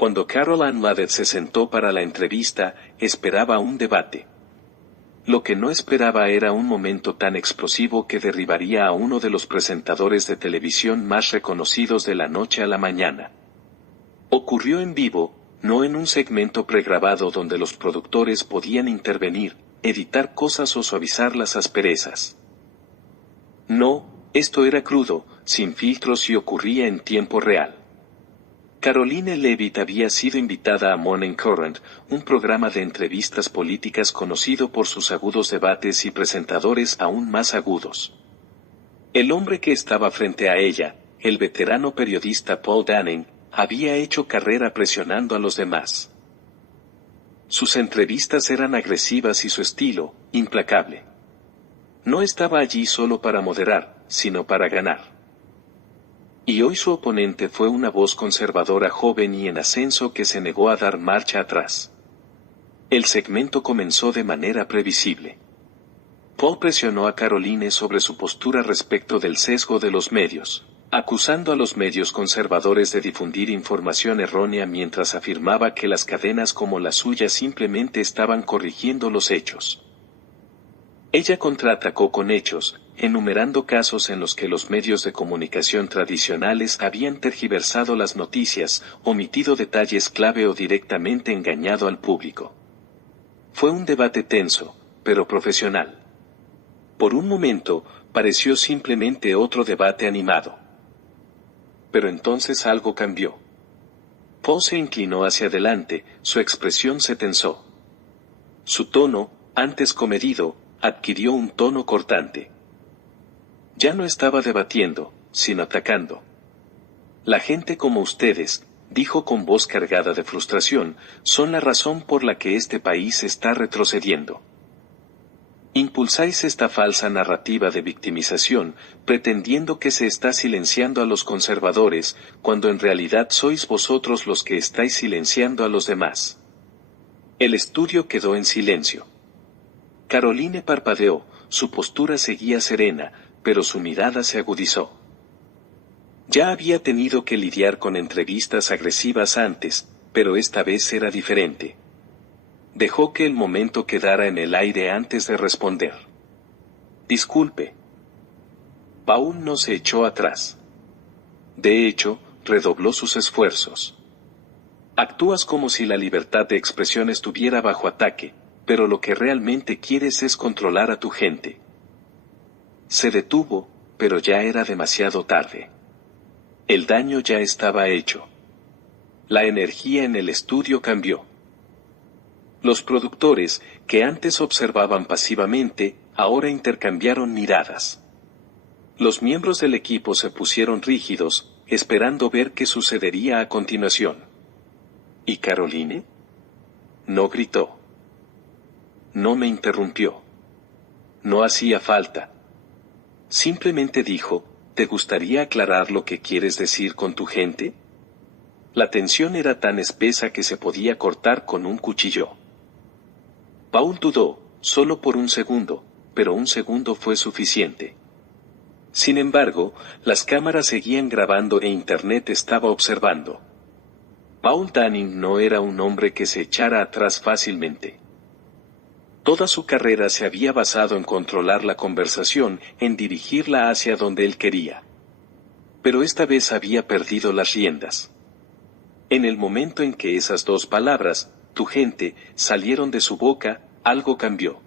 Cuando Caroline Leavitt se sentó para la entrevista, esperaba un debate. Lo que no esperaba era un momento tan explosivo que derribaría a uno de los presentadores de televisión más reconocidos de la noche a la mañana. Ocurrió en vivo, no en un segmento pregrabado donde los productores podían intervenir, editar cosas o suavizar las asperezas. No, esto era crudo, sin filtros y ocurría en tiempo real. Caroline Leavitt había sido invitada a Morning Current, un programa de entrevistas políticas conocido por sus agudos debates y presentadores aún más agudos. El hombre que estaba frente a ella, el veterano periodista Paul Danning, había hecho carrera presionando a los demás. Sus entrevistas eran agresivas y su estilo, implacable. No estaba allí solo para moderar, sino para ganar. Y hoy su oponente fue una voz conservadora joven y en ascenso que se negó a dar marcha atrás. El segmento comenzó de manera previsible. Paul presionó a Caroline sobre su postura respecto del sesgo de los medios, acusando a los medios conservadores de difundir información errónea mientras afirmaba que las cadenas como la suya simplemente estaban corrigiendo los hechos. Ella contraatacó con hechos, enumerando casos en los que los medios de comunicación tradicionales habían tergiversado las noticias, omitido detalles clave o directamente engañado al público. Fue un debate tenso, pero profesional. Por un momento, pareció simplemente otro debate animado. Pero entonces algo cambió. Paul se inclinó hacia adelante, su expresión se tensó. Su tono, antes comedido, adquirió un tono cortante. Ya no estaba debatiendo, sino atacando. La gente como ustedes, dijo con voz cargada de frustración, son la razón por la que este país está retrocediendo. Impulsáis esta falsa narrativa de victimización, pretendiendo que se está silenciando a los conservadores, cuando en realidad sois vosotros los que estáis silenciando a los demás. El estudio quedó en silencio. Caroline parpadeó, su postura seguía serena, pero su mirada se agudizó. Ya había tenido que lidiar con entrevistas agresivas antes, pero esta vez era diferente. Dejó que el momento quedara en el aire antes de responder. Disculpe. Paul no se echó atrás. De hecho, redobló sus esfuerzos. Actúas como si la libertad de expresión estuviera bajo ataque, pero lo que realmente quieres es controlar a tu gente. Se detuvo, pero ya era demasiado tarde. El daño ya estaba hecho. La energía en el estudio cambió. Los productores, que antes observaban pasivamente, ahora intercambiaron miradas. Los miembros del equipo se pusieron rígidos, esperando ver qué sucedería a continuación. ¿Y Caroline? No gritó. No me interrumpió. No hacía falta. Simplemente dijo, ¿te gustaría aclarar lo que quieres decir con tu gente? La tensión era tan espesa que se podía cortar con un cuchillo. Paul dudó, solo por un segundo, pero un segundo fue suficiente. Sin embargo, las cámaras seguían grabando e Internet estaba observando. Paul Danning no era un hombre que se echara atrás fácilmente. Toda su carrera se había basado en controlar la conversación, en dirigirla hacia donde él quería. Pero esta vez había perdido las riendas. En el momento en que esas dos palabras, tu gente, salieron de su boca, algo cambió.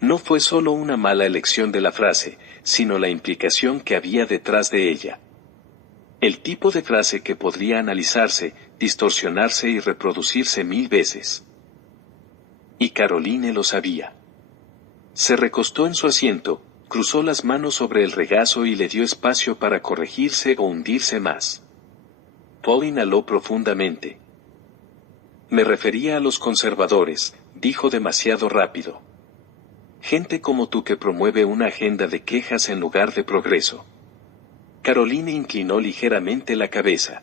No fue solo una mala elección de la frase, sino la implicación que había detrás de ella. El tipo de frase que podría analizarse, distorsionarse y reproducirse 1000 veces. Y Caroline lo sabía. Se recostó en su asiento, cruzó las manos sobre el regazo y le dio espacio para corregirse o hundirse más. Paul inhaló profundamente. Me refería a los conservadores, dijo demasiado rápido. Gente como tú que promueve una agenda de quejas en lugar de progreso. Caroline inclinó ligeramente la cabeza.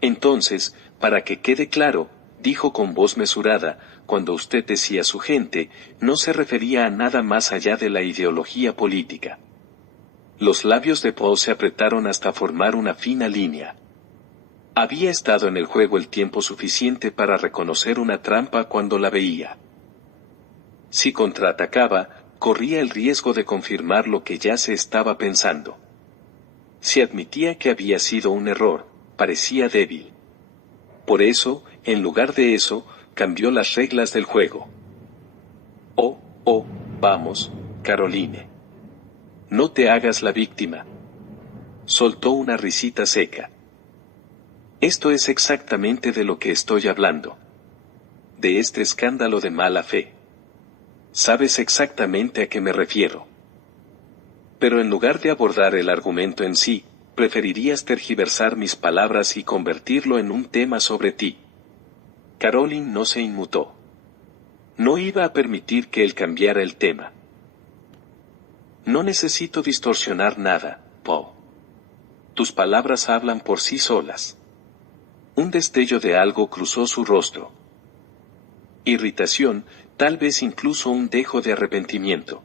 Entonces, para que quede claro, dijo con voz mesurada, cuando usted decía su gente, no se refería a nada más allá de la ideología política. Los labios de Paul se apretaron hasta formar una fina línea. Había estado en el juego el tiempo suficiente para reconocer una trampa cuando la veía. Si contraatacaba, corría el riesgo de confirmar lo que ya se estaba pensando. Si admitía que había sido un error, parecía débil. Por eso, en lugar de eso, cambió las reglas del juego. Oh, vamos, Caroline. No te hagas la víctima. Soltó una risita seca. Esto es exactamente de lo que estoy hablando. De este escándalo de mala fe. Sabes exactamente a qué me refiero. Pero en lugar de abordar el argumento en sí, preferirías tergiversar mis palabras y convertirlo en un tema sobre ti. Caroline no se inmutó. No iba a permitir que él cambiara el tema. No necesito distorsionar nada, Paul. Tus palabras hablan por sí solas. Un destello de algo cruzó su rostro. Irritación, tal vez incluso un dejo de arrepentimiento.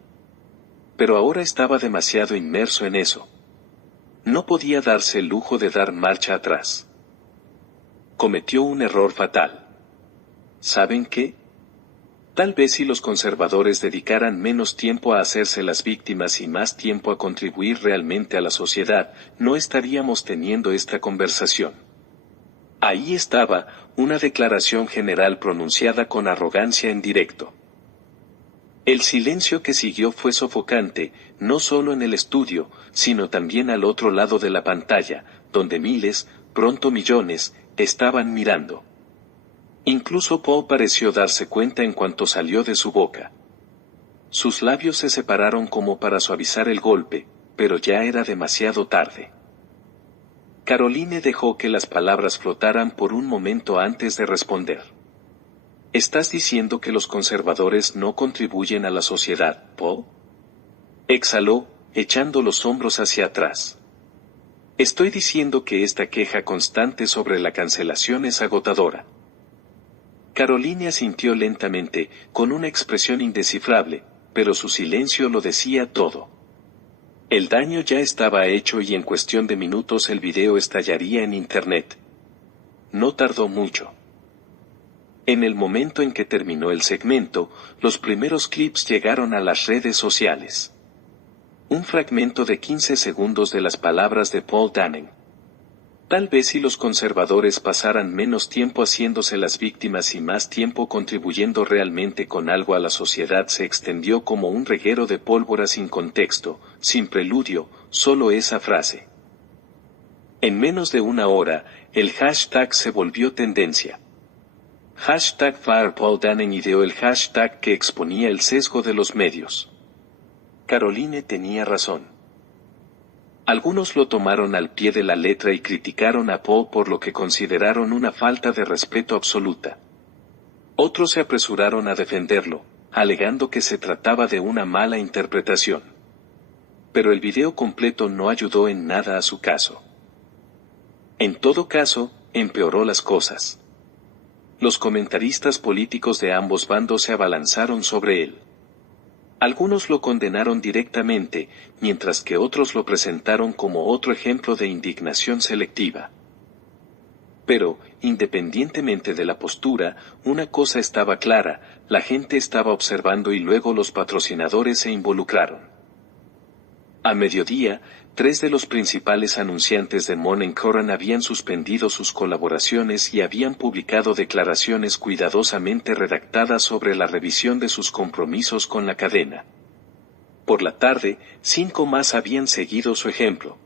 Pero ahora estaba demasiado inmerso en eso. No podía darse el lujo de dar marcha atrás. Cometió un error fatal. ¿Saben qué? Tal vez si los conservadores dedicaran menos tiempo a hacerse las víctimas y más tiempo a contribuir realmente a la sociedad, no estaríamos teniendo esta conversación. Ahí estaba, una declaración general pronunciada con arrogancia en directo. El silencio que siguió fue sofocante, no solo en el estudio, sino también al otro lado de la pantalla, donde miles, pronto millones, estaban mirando. Incluso Paul pareció darse cuenta en cuanto salió de su boca. Sus labios se separaron como para suavizar el golpe, pero ya era demasiado tarde. Caroline dejó que las palabras flotaran por un momento antes de responder. ¿Estás diciendo que los conservadores no contribuyen a la sociedad, Paul? Exhaló, echando los hombros hacia atrás. Estoy diciendo que esta queja constante sobre la cancelación es agotadora. Caroline asintió lentamente, con una expresión indescifrable, pero su silencio lo decía todo. El daño ya estaba hecho y en cuestión de minutos el video estallaría en Internet. No tardó mucho. En el momento en que terminó el segmento, los primeros clips llegaron a las redes sociales. Un fragmento de 15 segundos de las palabras de Paul Danning. Tal vez si los conservadores pasaran menos tiempo haciéndose las víctimas y más tiempo contribuyendo realmente con algo a la sociedad, se extendió como un reguero de pólvora sin contexto, sin preludio, solo esa frase. En menos de una hora, el hashtag se volvió tendencia. Hashtag Fire Paul Danning ideó el hashtag que exponía el sesgo de los medios. Caroline tenía razón. Algunos lo tomaron al pie de la letra y criticaron a Paul por lo que consideraron una falta de respeto absoluta. Otros se apresuraron a defenderlo, alegando que se trataba de una mala interpretación. Pero el video completo no ayudó en nada a su caso. En todo caso, empeoró las cosas. Los comentaristas políticos de ambos bandos se abalanzaron sobre él. Algunos lo condenaron directamente, mientras que otros lo presentaron como otro ejemplo de indignación selectiva. Pero, independientemente de la postura, una cosa estaba clara, la gente estaba observando y luego los patrocinadores se involucraron. A mediodía, 3 de los principales anunciantes de Morning Current habían suspendido sus colaboraciones y habían publicado declaraciones cuidadosamente redactadas sobre la revisión de sus compromisos con la cadena. Por la tarde, 5 más habían seguido su ejemplo.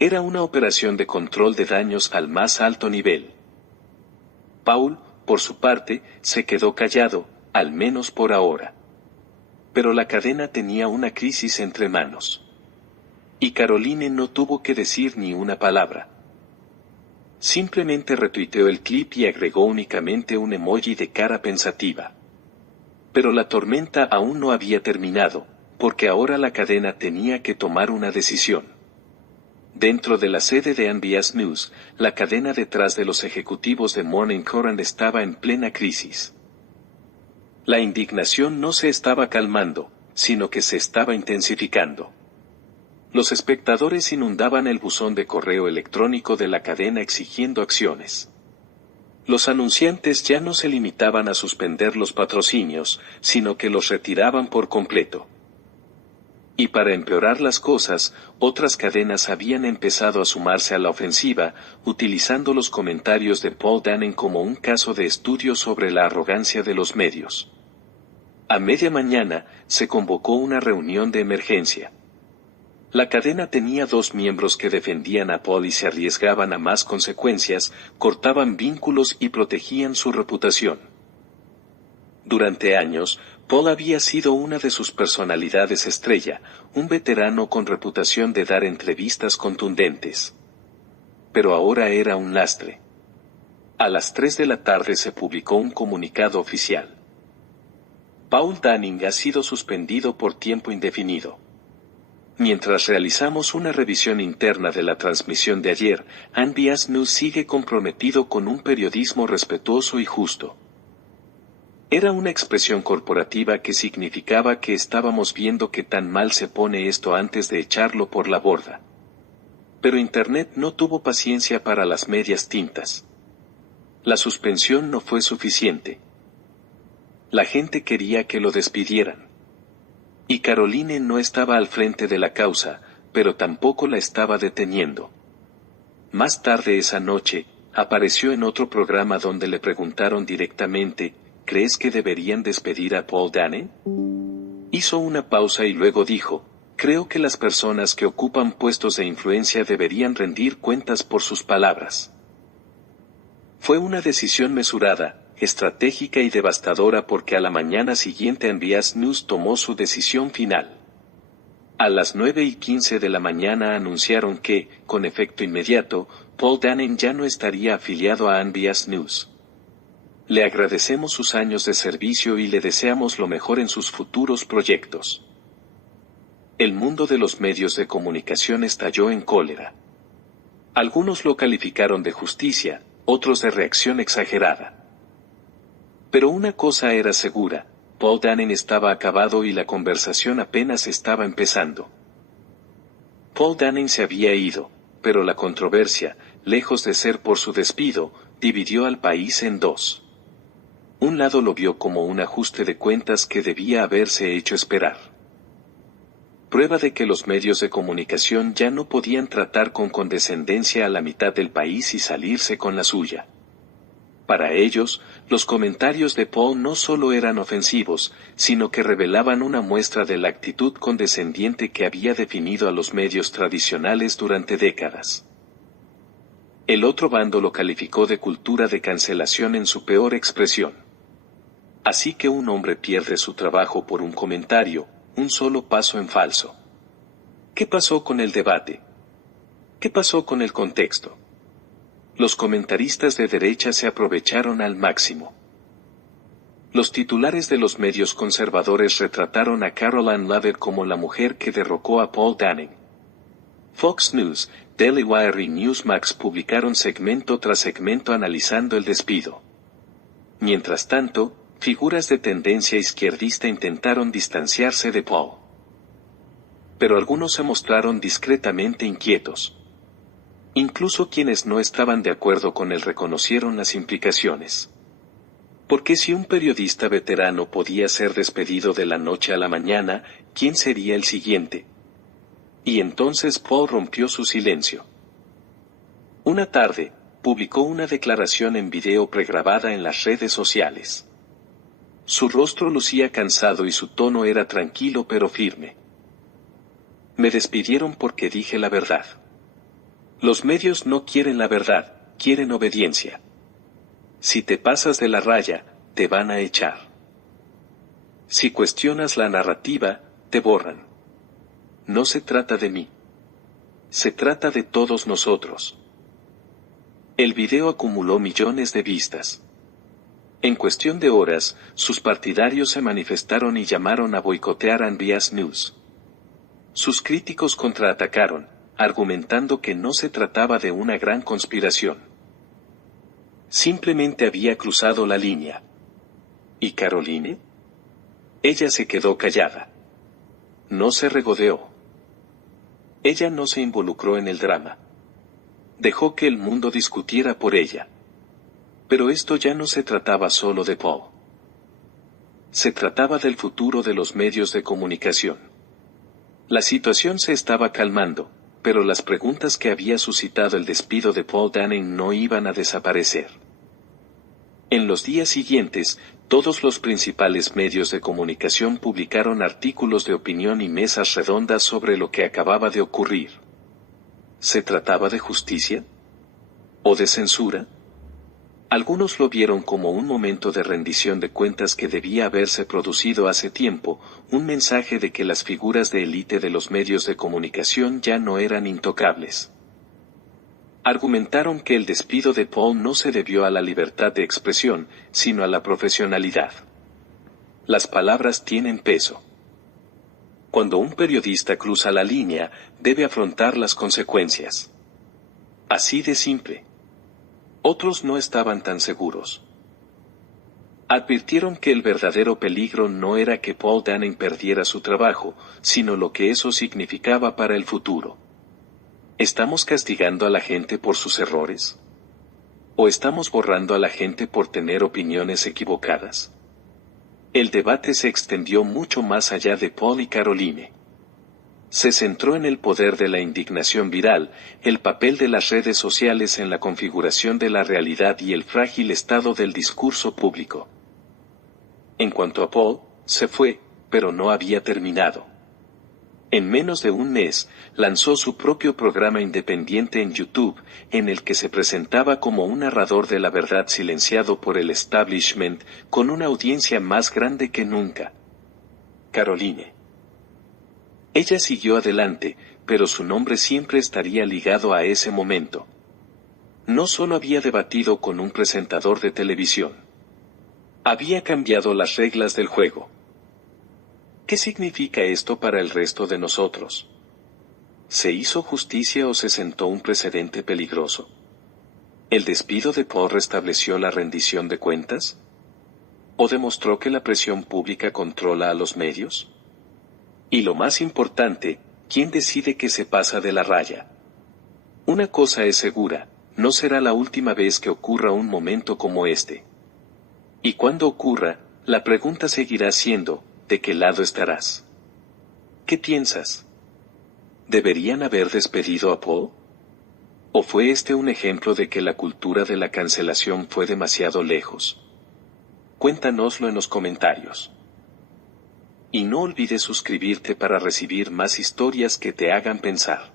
Era una operación de control de daños al más alto nivel. Paul, por su parte, se quedó callado, al menos por ahora. Pero la cadena tenía una crisis entre manos. Y Caroline no tuvo que decir ni una palabra. Simplemente retuiteó el clip y agregó únicamente un emoji de cara pensativa. Pero la tormenta aún no había terminado, porque ahora la cadena tenía que tomar una decisión. Dentro de la sede de NBC News, la cadena detrás de los ejecutivos de Morning Current estaba en plena crisis. La indignación no se estaba calmando, sino que se estaba intensificando. Los espectadores inundaban el buzón de correo electrónico de la cadena exigiendo acciones. Los anunciantes ya no se limitaban a suspender los patrocinios, sino que los retiraban por completo. Y para empeorar las cosas, otras cadenas habían empezado a sumarse a la ofensiva, utilizando los comentarios de Paul Dannen como un caso de estudio sobre la arrogancia de los medios. A media mañana, se convocó una reunión de emergencia. La cadena tenía 2 miembros que defendían a Paul y se arriesgaban a más consecuencias, cortaban vínculos y protegían su reputación. Durante años, Paul había sido una de sus personalidades estrella, un veterano con reputación de dar entrevistas contundentes. Pero ahora era un lastre. A las 3 de la tarde se publicó un comunicado oficial. Paul Danning ha sido suspendido por tiempo indefinido. Mientras realizamos una revisión interna de la transmisión de ayer, NBS News sigue comprometido con un periodismo respetuoso y justo. Era una expresión corporativa que significaba que estábamos viendo qué tan mal se pone esto antes de echarlo por la borda. Pero Internet no tuvo paciencia para las medias tintas. La suspensión no fue suficiente. La gente quería que lo despidieran. Y Caroline no estaba al frente de la causa, pero tampoco la estaba deteniendo. Más tarde esa noche, apareció en otro programa donde le preguntaron directamente, ¿crees que deberían despedir a Paul Dannen? Hizo una pausa y luego dijo, creo que las personas que ocupan puestos de influencia deberían rendir cuentas por sus palabras. Fue una decisión mesurada, estratégica y devastadora porque a la mañana siguiente NBS News tomó su decisión final. A las 9:15 de la mañana anunciaron que, con efecto inmediato, Paul Dannen ya no estaría afiliado a NBS News. Le agradecemos sus años de servicio y le deseamos lo mejor en sus futuros proyectos. El mundo de los medios de comunicación estalló en cólera. Algunos lo calificaron de justicia, otros de reacción exagerada. Pero una cosa era segura, Paul Dannen estaba acabado y la conversación apenas estaba empezando. Paul Dannen se había ido, pero la controversia, lejos de ser por su despido, dividió al país en dos. Un lado lo vio como un ajuste de cuentas que debía haberse hecho esperar. Prueba de que los medios de comunicación ya no podían tratar con condescendencia a la mitad del país y salirse con la suya. Para ellos, los comentarios de Paul no solo eran ofensivos, sino que revelaban una muestra de la actitud condescendiente que había definido a los medios tradicionales durante décadas. El otro bando lo calificó de cultura de cancelación en su peor expresión. Así que un hombre pierde su trabajo por un comentario, un solo paso en falso. ¿Qué pasó con el debate? ¿Qué pasó con el contexto? Los comentaristas de derecha se aprovecharon al máximo. Los titulares de los medios conservadores retrataron a Caroline Leavitt como la mujer que derrocó a Paul Dannen. Fox News, Daily Wire y Newsmax publicaron segmento tras segmento analizando el despido. Mientras tanto, figuras de tendencia izquierdista intentaron distanciarse de Paul. Pero algunos se mostraron discretamente inquietos. Incluso quienes no estaban de acuerdo con él reconocieron las implicaciones. Porque si un periodista veterano podía ser despedido de la noche a la mañana, ¿quién sería el siguiente? Y entonces Paul rompió su silencio. Una tarde, publicó una declaración en video pregrabada en las redes sociales. Su rostro lucía cansado y su tono era tranquilo pero firme. Me despidieron porque dije la verdad. Los medios no quieren la verdad, quieren obediencia. Si te pasas de la raya, te van a echar. Si cuestionas la narrativa, te borran. No se trata de mí. Se trata de todos nosotros. El video acumuló millones de vistas. En cuestión de horas, sus partidarios se manifestaron y llamaron a boicotear NBS News. Sus críticos contraatacaron, argumentando que no se trataba de una gran conspiración. Simplemente había cruzado la línea. ¿Y Caroline? Ella se quedó callada. No se regodeó. Ella no se involucró en el drama. Dejó que el mundo discutiera por ella. Pero esto ya no se trataba solo de Paul. Se trataba del futuro de los medios de comunicación. La situación se estaba calmando, pero las preguntas que había suscitado el despido de Paul Danning no iban a desaparecer. En los días siguientes, todos los principales medios de comunicación publicaron artículos de opinión y mesas redondas sobre lo que acababa de ocurrir. ¿Se trataba de justicia? ¿O de censura? Algunos lo vieron como un momento de rendición de cuentas que debía haberse producido hace tiempo, un mensaje de que las figuras de élite de los medios de comunicación ya no eran intocables. Argumentaron que el despido de Paul no se debió a la libertad de expresión, sino a la profesionalidad. Las palabras tienen peso. Cuando un periodista cruza la línea, debe afrontar las consecuencias. Así de simple. Otros no estaban tan seguros. Advirtieron que el verdadero peligro no era que Paul Danning perdiera su trabajo, sino lo que eso significaba para el futuro. ¿Estamos castigando a la gente por sus errores? ¿O estamos borrando a la gente por tener opiniones equivocadas? El debate se extendió mucho más allá de Paul y Caroline. Se centró en el poder de la indignación viral, el papel de las redes sociales en la configuración de la realidad y el frágil estado del discurso público. En cuanto a Paul, se fue, pero no había terminado. En menos de un mes, lanzó su propio programa independiente en YouTube, en el que se presentaba como un narrador de la verdad silenciado por el establishment, con una audiencia más grande que nunca. Caroline. Ella siguió adelante, pero su nombre siempre estaría ligado a ese momento. No solo había debatido con un presentador de televisión. Había cambiado las reglas del juego. ¿Qué significa esto para el resto de nosotros? ¿Se hizo justicia o se sentó un precedente peligroso? ¿El despido de Paul restableció la rendición de cuentas? ¿O demostró que la presión pública controla a los medios? Y lo más importante, ¿quién decide que se pasa de la raya? Una cosa es segura, no será la última vez que ocurra un momento como este. Y cuando ocurra, la pregunta seguirá siendo, ¿de qué lado estarás? ¿Qué piensas? ¿Deberían haber despedido a Paul? ¿O fue este un ejemplo de que la cultura de la cancelación fue demasiado lejos? Cuéntanoslo en los comentarios. Y no olvides suscribirte para recibir más historias que te hagan pensar.